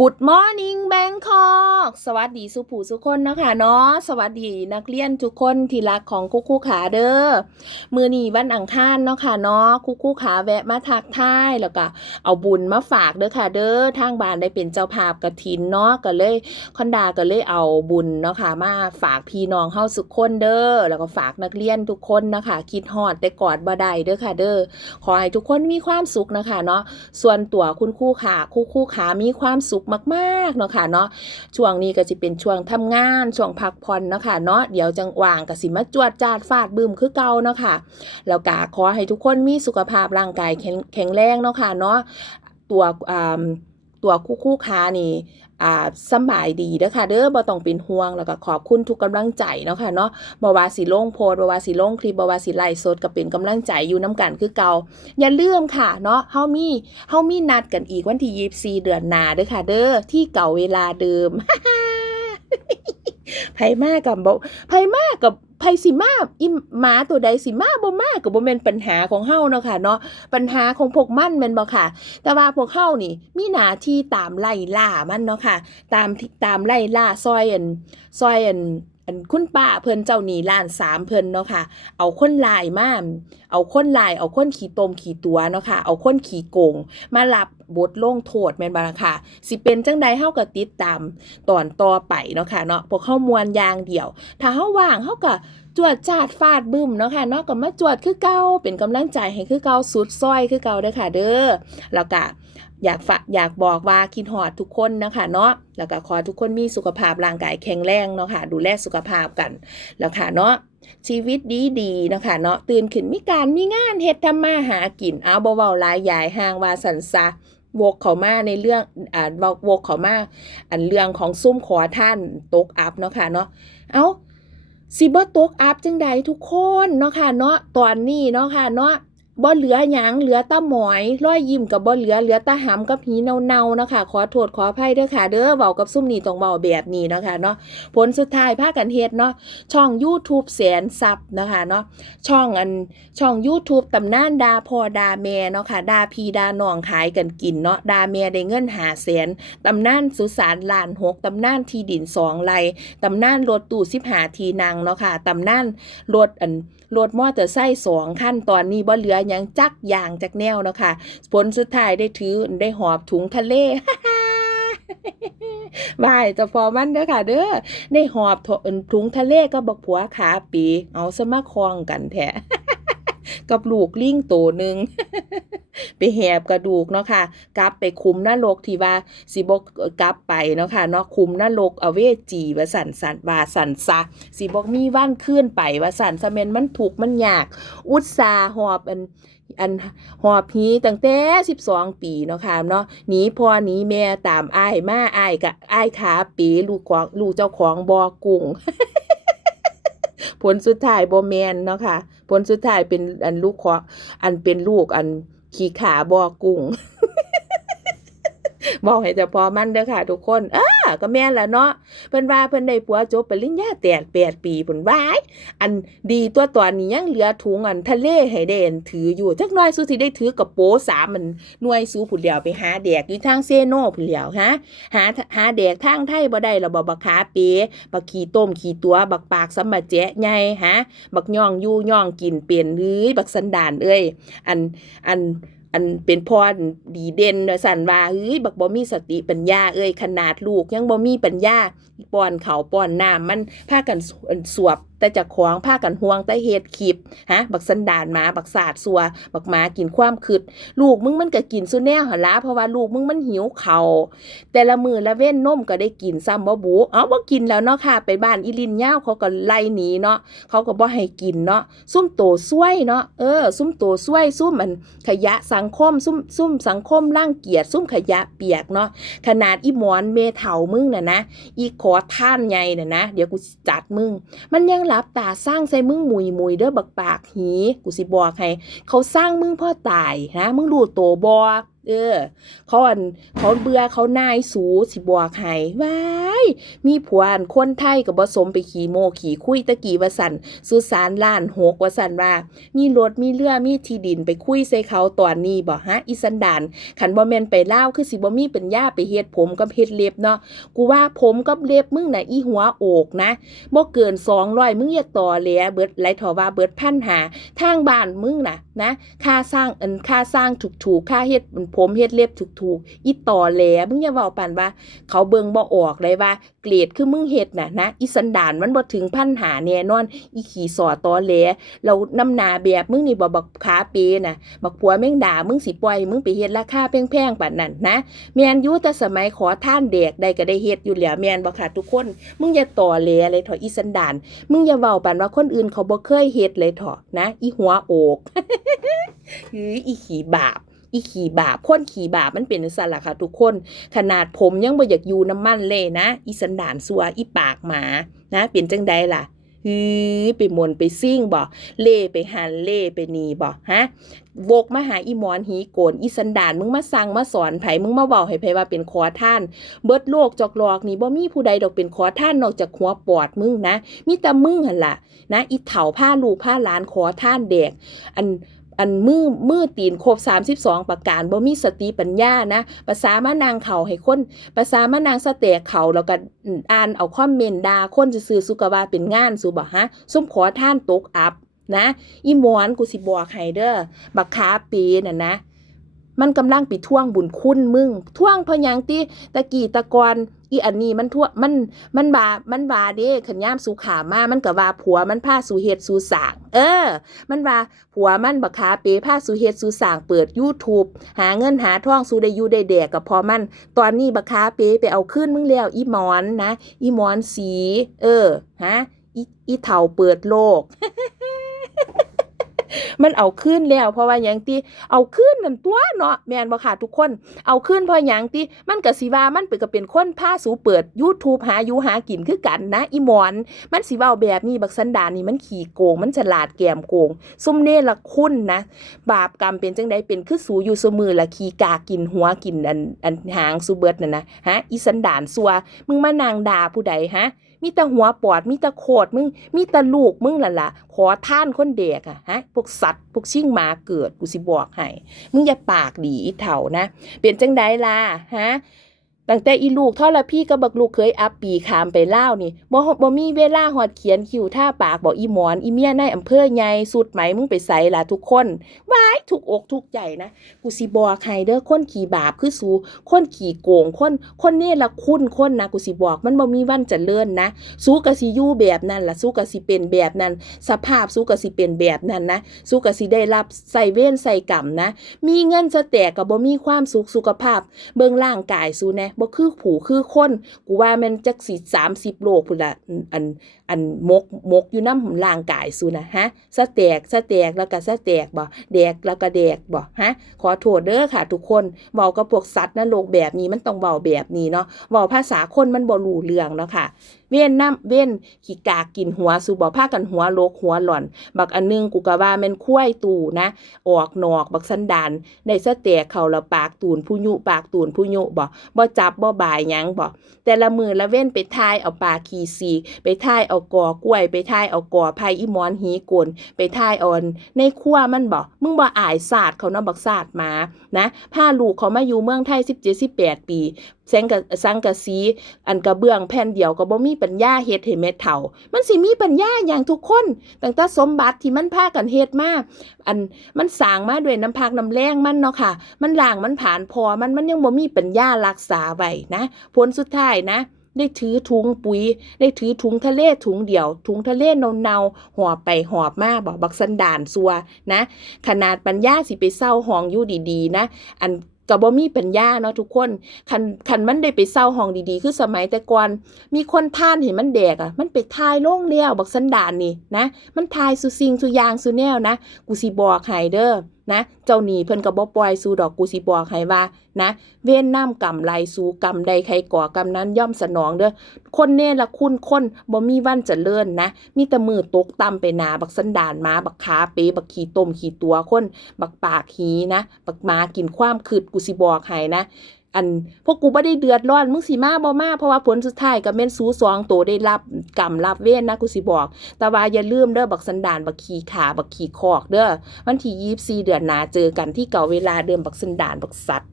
Good morning Bangkok สวัสดีสุผู้สุคนนะคะเนาะสวัสดีนักเรียนทุกคนที่รักของคุกคู่ขาเด้อมือนี้วันอังคารเนาะค่ะเนาะคุกคู่ขาแวะมาทักทายแล้วก็เอาบุญมาฝากเด้อค่ะเด้อทางบ้านได้เป็นเจ้าภาพกระถินเนาะก็เลยคอนดาก็เลยเอาบุญเนาะค่ะมาฝากพี่น้องเฮาสุกคนเด้อแล้วก็ฝากนักเรียนทุกคนนะคะคิดฮอดแต่กอดบ่ได้เด้อค่ะเด้อขอให้ทุกคนมีความสุขนะคะเนาะส่วนตัวคุณคู่ขาคู่คู่ขามีความสุขมากๆเนาะค่ะเนาะช่วงนี้ก็จะเป็นช่วงทำงานช่วงพักผ่อนเนาะค่ะเนาะเดี๋ยวจังหว่างก็สิมาจวดจาดฟาดบึมคือเก่าเนาะค่ะแล้วก็ขอให้ทุกคนมีสุขภาพร่างกายแข็งแรงเนาะค่ะเนาะตัวอ่าตัวคู่คู่ขานี่ อ่าสบายดีเด้อค่ะเด้อบ่ต้องเป็นห่วงแล้วก็ขอบคุณทุกกำลังใจเนาะค่ะเนาะบ่ว่าสิลงโพสบ่ว่าสิลงคลิปบ่ว่าสิไลฟ์สดก็เป็นกำลังใจอยู่น้ำกันคือเก่าอย่าลืมค่ะเนาะเฮามีเฮามีนัดกันอีกวันที่24เดือนหน้าเด้อค่ะ เด้อที่เก่าเวลาเดิมไผมากกับบ่ไผมากกับ ไผสิมาอิหมาตัวใดสิมาบ่มาก็บ่แม่นปัญหาของเฮาเนาะค่ะเนาะปัญหาของพวกมันแม่นบ่ค่ะ แต่ว่าพวกเฮานี่มีหน้าที่ตามไล่ล่ามันเนาะค่ะ ตามตามไล่ล่าซอยอันซอยอัน อันคุณป้าเพิ่นเจ้าหนี้ล้านสามเพิ่นเนาะค่ะ เอาคนลายมาเอาคนลาย เอาคนขี่ตมขี่ตัวเนาะค่ะ เอาคนขี่โกง มารับบทลงโทษแม่นบ่ล่ะค่ะ สิเป็นจังใดเฮาก็ติดตามตอนต่อไปเนาะค่ะเนาะพวกเฮามวนยางเดียว ถ้าเฮาว่างเฮาก็จวดจาดฟาดบึ้มเนาะค่ะเนาะก็มาจวดคือเก่าเป็นกำลังใจให้คือเก่าสุดซอยคือเก่าเด้อค่ะ เด้อแล้วก็ อยากฝากอยากบอกว่าคิดฮอดทุกคนนะคะเนาะแล้วก็ขอทุกคนมีสุขภาพร่างกายแข็งแรงเนาะค่ะ ดูแลสุขภาพกันแล้วค่ะเนาะชีวิตดีดีเนาะค่ะเนาะตื่นขึ้นมีการมีงานเฮ็ดทำมาหากินเอาเว้าหลายใหญ่ห่างวาสันซะวกเขามาในเรื่องอ่าวกเขามาอันเรื่องของซุ่มขอท่านตกอัพเนาะค่ะเนาะเอาสิบ่ตกอัพจังใดทุกคนเนาะค่ะเนาะตอนนี้เนาะค่ะเนาะ บ่เหลือหยังเหลือตาหมอยร้อยยิ้มกับบ่เหลือเหลือตาหำกับหีเนาๆเนาะคะ ขอโทษขออภัยเด้อค่ะ เด้อเว้ากับซุ่มนี้ต้องเว้าแบบนี้นะคะเนาะผลสุดท้ายพาคกันเฮ็ดเนาะช่อง YouTube แสนซับนะคะเนาะช่องอันช่อง YouTube ตำนานดาพอดาแม่เนาะค่ะดาพีดาน้องขายกันกินเนาะดาแม่ได้เงินหาแสนตำนานสุสานล้านหกตำนานที่ดินสองไร่ตำนานรถตู้สิบหาทีนังเนาะค่ะตำนานรถอันรถมอเตอร์ไซค์สองขั้นตอนนี้บ่เหลือยังจักอย่างจักแนวเนาะค่ะผลสุดท้ายได้ถือได้หอบถุงทะเลบายจะฟอมันเด้อค่ะ เด้อได้หอบถุงทะเลก็บอกผัวขาปี เอาสมาคลองกันแท้กับลูกลิงโตหนึ่ง ไปแหบกระดูกเนาะค่ะกลับไปคุมนรกที่ว่าสิบกกลับไปเนาะค่ะเนาะคุมนรกเอเวจีว่าสันสันว่าสันซะสิบอกมีว่านขึ้นไปว่าสันสเมนมันถูกมันยาก อุตสาหอบอันอันหอบหีตั้งแต่12ปีเนาะค่ะเนาะหนีพ่อหนีแม่ตามอ้ายมาอ้ายกะอ้ายขาปีลูกของลูกเจ้าของบอกุ้งผลสุดท้ายบ่แมนเนาะค่ะ ผลสุดท้ายเป็นอันลูกขออันเป็นลูกอัน ขี้ขาบอกุ้งบอกให้แต่พอมันเด้อค่ะ ทุกคนอ้า ก็แม่นแล้วเนาะเพิ่นว่าเพิ่นได้ผัวจบปริญญาแตกแปดปีผลวายอันดีตัวตอนนี้ยังเหลือถุงอันทะเลให้เด่นถืออยู่จักหน่อยสุสิได้ถือกับโปสามมันหน่วยสูผุดเหลียวไปหาแดกอยู่ทางเซโนผุดเหลียวฮะหาหาแดกทางไทยบ่ได้ระบบักขาเปบักขี่ต้มขี่ตัวบักปากสำบะแจะใหญ่ฮะบักย่องอยู่ย่องกินเป็นเอ้ยบักสันดานเอ้ยอันอัน อันเป็นพรดีเด่นสันว่าเฮ้ยบักบ่มีสติปัญญาเอ้ยขนาดลูกยังบ่มีปัญญาป้อนเขาป้อนน้ำมันพากันสสวบ แต่จะของพากันห่วงแต่เฮ็ดคลิปฮะบักสันดานหมาบักสาดสัว บักหมากินความคืดลูกมึงมันก็กินซุแนวหั่นละเพราะว่าลูกมึงมันหิวเขาวแต่ละมือละเว้นนมก็ได้กินซ้ำบ่บุเอาบ่กินแล้วเนาะค่ะ ไปบ้านอีลินยาวเขาก็ไล่หนีเนาะเขาก็บ่ให้กินเนาะซุ่มโตซวยเนาะเออ ซุ่มโตซวยซุ่มมันขยะสังคมซุ่มซุ่มสังคมร่างเกียจซุ่มขยะเปียกเนาะขนาดอีหมอนเมเถามึงน่ะนะอีขอท่านใหญ่น่ะนะ เดี๋ยวกูจัดมึง มันยังหับตาสร้างใส่มึงมุยมุยๆเด้อบักปากหี กูสิบอกให้ เขาสร้างมึงพ่อตายนะมึงรู้โตวบอ เออเขาอันเขาเบื่อเขานายสูสิบอกให้ว้ายมีผัวอันคนไทยกับผสมไปขี่โมขี่คุยตะกี้วสันสุสานล้านหกวสันว่า มีรถมีเรือมีที่ดินไปคุยใส่เขาตอนนี้บ่ฮะอีสันดานขันบ่แมนไปเล่าคือสิบ่มีปัญญาไปเฮ็ดผมกับเฮ็ดเล็บเนาะกูว่าผมกับเล็บมึงน่ะอีหัวโอกนะบ่เกิน200มึงอย่าต่อแหลเบิดไหลถอว่าเบิดพันหาทางบ้านมึงน่ะนะค่าสร้างอันค่าสร้างถูกๆค่าเฮ็ดผมเฮ็ดเล็บถูกๆอีต่อแหลมึงอย่าเว้าปานว่า เขาเบิงบ่ออกเลยว่า เกรดคือมึงเฮ็ดน่ะนะอีสันดานมันบ่ถึงพันหาแน่นอน อีขี่สอตอแหลเราน้ำหนาแบบมึงนี่บ่บักขาเปน่ะบักผัวแม่งด่ามึงสิปล่อยมึงไปเฮ็ดราคาแพงๆปานนั้นนะแม่นอยู่แต่สมัยขอท่านแดกได้ก็ได้เฮ็ดอยู่แล้วแม่นบ่ค่ะทุกคน มึงอย่าต่อแหลเลยเถอะอีสันดาน มึงอย่าเว้าปานว่าคนอื่นเขาบ่เคยเฮ็ดเลยเถอะนะ อีหัวโอกหืออีขี่บาป อีขี่บาปคนขี่บาปมันเป็นจังซั่นล่ะค่ะทุกคน ขนาดผมยังบ่อยากอยู่น้ำมันเลยนะ อีสันดานสัวอีปากหมานะเป็นจังใดล่ะฮือไปมวนไปซิ่งบ่เล่ไปหันเล่ไปนีบ่ฮะวกมาหาอีมอนหีโกนอีสันดานมึงมาสั่งมาสอนไผมึงมาเว้าให้ไผว่าเป็นขอท่าน เบิดโลกจอกหลอกนี่บ่มีผู้ใดดอกเป็นขอท่านนอกจากหัวปอดมึงนะ มีแต่มึงหั่นล่ะนะอีเฒ่าผ้าลูกผ้าหลานขอท่านแดกอัน อันมือมือตีนครบ32 ประการบ่มีสติปัญญานะภาษามานางเขาให้คนภาษามานางสเตกเขาแล้วก็อ่านเอาคอมเมนต์ด่าคนซื่อสุกว่าเป็นงานสุบ่ฮะสมขอท่านตกอับนะ อีหมอนกูสิบอกให้เด้อบักขาปีน่ะนะ มันกำลังไปท่วงบุญคุณมึงท่วงเพราะยังติตะกี้ตะกอนอีอันนี้มันท่วมันมันบามันบาเด้ขันย่ามสู่ขามามันก็ว่าผัวมันพาสู่เฮ็ดสู่สาง เออ มันว่าผัวมันบักขาเปพาสู่เฮ็ดสู่สางเปิด YouTube หาเงินหาท่องสู่ได้ยู่ได้แดกกับพอมัน ตอนนี้บักขาเปไปเอาขึ้นมึงแล้วอีหมอนนะ อีหมอนสี เออฮะอีอีเฒ่าเปิดโลก มันเอาขึ้นแล้วเพราะว่ายังติเอาขึ้นนั่นตัวเนาะแม่นบ่ค่ะทุกคนเอาขึ้นเพราะยังติมันก็สิว่ามันเป็นก็เป็นคนพาสูเปิด YouTube หาอยู่หากินคือกันนะอีหมอน มันสิเว้าแบบนี้บักสันดานนี่มันขี้โกง มันฉลาดแกมโกงซุ่มเนละคุณนะ บาปกรรมเป็นจังไดเป็นคือสูอยู่เสมอละขี้กากินหัวกินอันอันหางสูเบิดน่ะนะฮะอีสันดานซัวมึงมานางด่าผู้ใดฮะ มีแต่หัวปอด มีแต่โคดมึง มีแต่ลูกมึงล่ะล่ะ ขอท่านคนเด็กอะฮะ พวกสัตว์ พวกชิ่งหมาเกิด กูสิบอกให้ มึงอย่าปากดีอีเถ่านะ เปลี่ยนจังไดล่ะ ฮะ ตั้งแต่อีลูกทอละพี่กับบักลูกเคยอับปีขามไปเล่านี่บ่อดบ่มีเวลาหอดเขียนคิวท่าปากบอกอีหมอนอีเมียในอำเภอใหญ่สุดไหมมึงไปใส่ล่ะทุกคนวายถูกอกถูกใจนะ กูสิบอกให้เด้อคนขี่บาปคือสูคนขี่โกงคนคนนี่ละคุณคนนะกูสิบอกมันบ่มีวันจะเจริญนนะสู้กะสิยู่แบบนั้นล่ะสู้กะสิเป็นแบบนั้น สภาพสู้กะสิเป็นแบบนั้นนะสู้กะสิได้รับใส่เว้นใส่กรรมนะ มีเงินสแตกก็บ่มีความสุขสุขภาพ เบิ่งร่างกายสู้แน่บ่คือผู้คือคนกูว่ามันจักสิ30โลพุ่นละอันอันมกมกอยู่นำร่างกายสูนะฮะสแตกสแตกแล้วก็สแตกบ่แดกแล้วก็แดกบ่ฮะขอโทษเด้อค่ะ ทุกคนเว้ากับพวกสัตว์นรกแบบนี้มันต้องเว้าแบบนี้เนาะเว้าภาษาคนมันบ่รู้เรื่องเนาะค่ะ เว้นน้ำเว้นขี้กากกินหัวสู่บ่พากันหัวโลกหัวหล่อน บักอันหนึงกูก็ว่าแม่นคุ้ยตู่นะ ออกนอกบักสันดานได้สแตกเข้าละปากตูนผู้ยุปากตูนผู้ยุบ่บ่จับบ่บายหยังบ่แต่ละมือละเว้นไปทายเอาปลาขี้สีไปทายเอากอกล้วย ไปทายเอากอไผ่อีมอนหีกนไปทายอาอันในครัวมันบ่มึงบ่อายศาสตร์เขาเนาะบักศาสตร์มานะพาลูกเขามาอยู่เมืองไทย17 18ปีแสงกะสังกะสี อันกระเบื้องแผ่นเดียวก็บ่มีปัญญาเฮ็ดให้เม็ดเฒ่า มันสิมีปัญญาอย่างทุกคนตั้งแต่สมบัติที่มันพากันเฮ็ดมาอันมันสร้างมาด้วยน้ำพักน้ำแรงมันเนาะค่ะ มันล่างมันผ่านพอมันมันยังบ่มีปัญญารักษาไว้นะผลสุดท้ายนะได้ถือถุงปุ๋ย ได้ถือถุงทะเลถุงเดียว ถุงทะเลเนาๆหอบไปหอบมาบอกบักสันดานซัวนะ ขนาดปัญญาสิไปเศร้าหองอยู่ดีๆ นะ อัน กับบ่มีปัญญาเนาะทุกคนคันคันมันได้ไปเศร้าห้องดีๆ คือสมัยแต่ก่อนมีคนท่านเห็นมันแดกอะ มันไปทายโล่งเลี้ยวบักสันดานนี่นะ มันทายสุซิงสุยางสุแนวนะ กูสิบอกให้เด้อ นะ เจ้าหนี้เพิ่นก็บ่ปล่อยสู่ดอกกูสิบอกให้ว่านะเว้นน้ำกรรมไหลสู่กรรมใดใครก่อกรรมนั้นย่อมสนองเด้อคนเน่ละคุณคนบ่มีวันเจริญนะ มีแต่มือตกต่ำไปหนาบักสันดานมาบักขาเปบักขี่ต้มขี่ตัวคน บักปากหีนะ บักหมากินความคืดกูสิบอกให้นะ อันพวกกูไม่ได้เดือดร้อนมึงสิมาบ่มาเพราะว่าผลสุดท้ายก็แม่นสูสองโตวได้รับกรรมรับเวรนะกูสิบอก แต่ว่าอย่าลืมเด้อบักสันดานบักขี่ขาบักขี่คอกเด้อวันที่24เดือนหนาเจอกันที่เก่าเวลาเดิมบักสันดานบักสัตว